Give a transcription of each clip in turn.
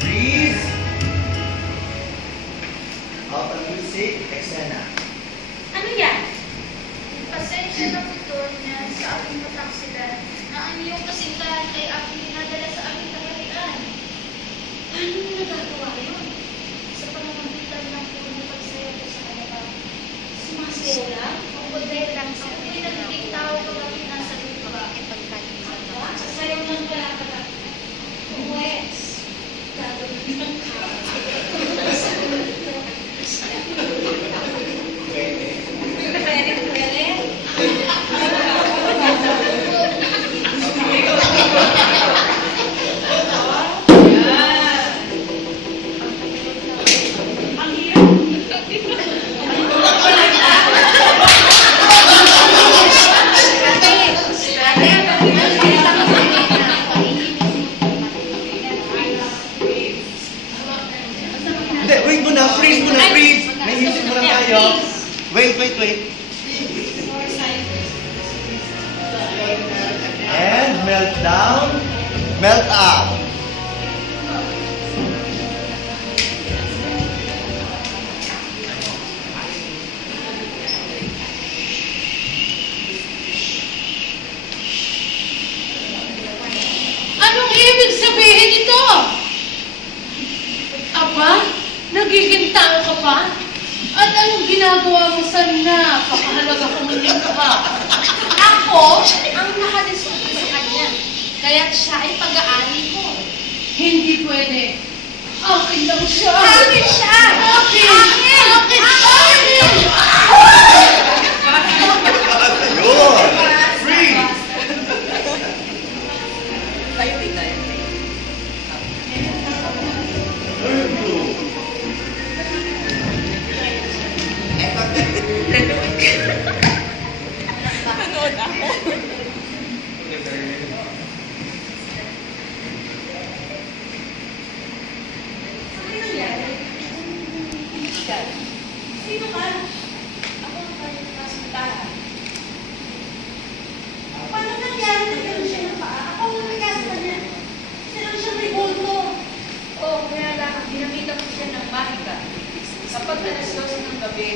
Freeze. Out of music, eksena. Ano yan? Pasensya na po doon yan sa aking mataksilan na ang iyong kasintahan ay aking dinadala sa aking kaharian. Paano mo nagagawa yun? Sa pamamagitan ng puro pagsaya ko sa kanila. Sumasayaw lang? Tungkol dahil lang sa ako'y nagiging tao kapag nasa lupa. Sasayaw lang pala pala. Pwes. Gagawin ng Hindi, wait muna, freeze muna, freeze. May music muna tayo. Wait. And melt down, melt up. Anong ibig sabihin ito? Aba, nagiging tao ka pa? At anong ginagawa mo sa napakahalaga kong lingkha? Ako ang nakadiskuto sa kanya. Kaya't siya ay pag-aani ko. Hindi pwede. Akin lang siya. Akin siya! Akin! Akin! Akin! Ayun! Freeze! Sino ka? Ako ang kanyang kasuntahan. Paano nangyari na gano'n siya ng paa? Ako ang nangyari sa kanya. Sino siya may bulto? Oo, kaya lang, ginamitan ko siya ng mahika. Kapag alas 12 ng gabi,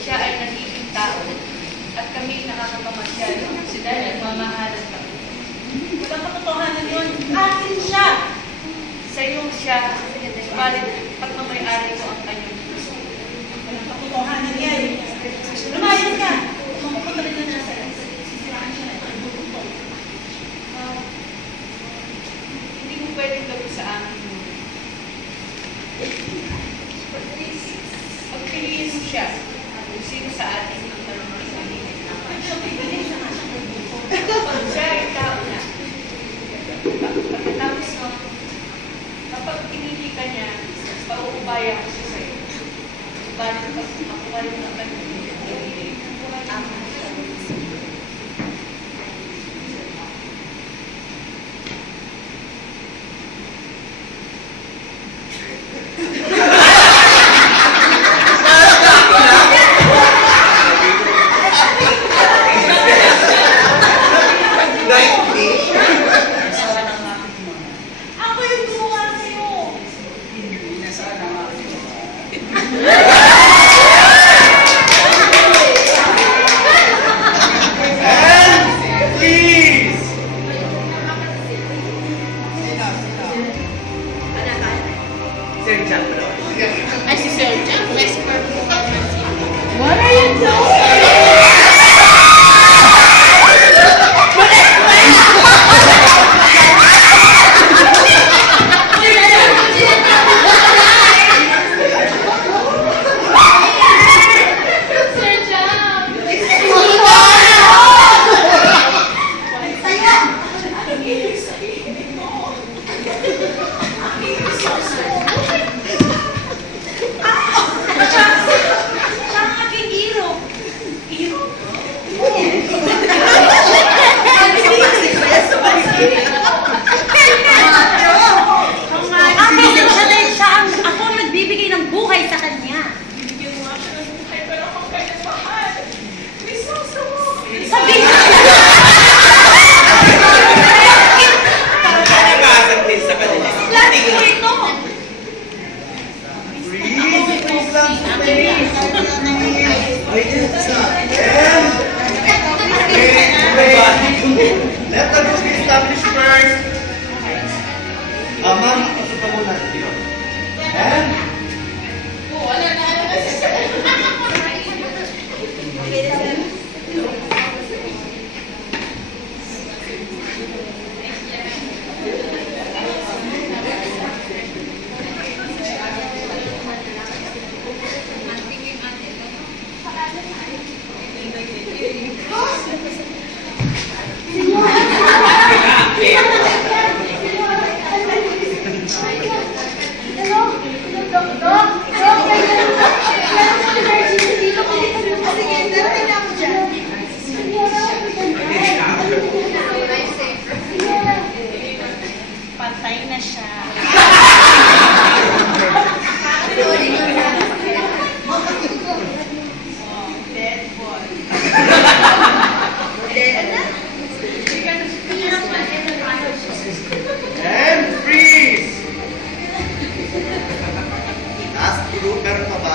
siya ay nagiging tao. At kami nakakapamasyal. Si dahil nagmamahalan kami. Walang katotohanan yun. Akin siya! Sa iyo siya, subalit pagmamayari ko ang kanyang puso. Walang katotohanan yan. Lumayas ka! Mapupunta rin na nasa sisiraan siya ng bulto. Hindi mo pwedeng gawin sa amin yun. Pagpiliin mo siya, kung sino sa atin ang marunong sa amin. Siya ay tao na. Pagkatapos nun, kapag pinili ka niya, pauubaya ko siya sa'yo. Subalit pag ako ka rin ang kanyang pinili, ang siya. Ako yung gumawa sa'yo! And freeze! Sir Jack, Ay, si Sir Jack, expert po ka naman siya. What are you doing? Sir Jack! Siya ang aking hero! muna yun. And, Sige, darating na ako dyan. Patay na siya. Dead boy. and freeze! Taas, group, meron pa ba?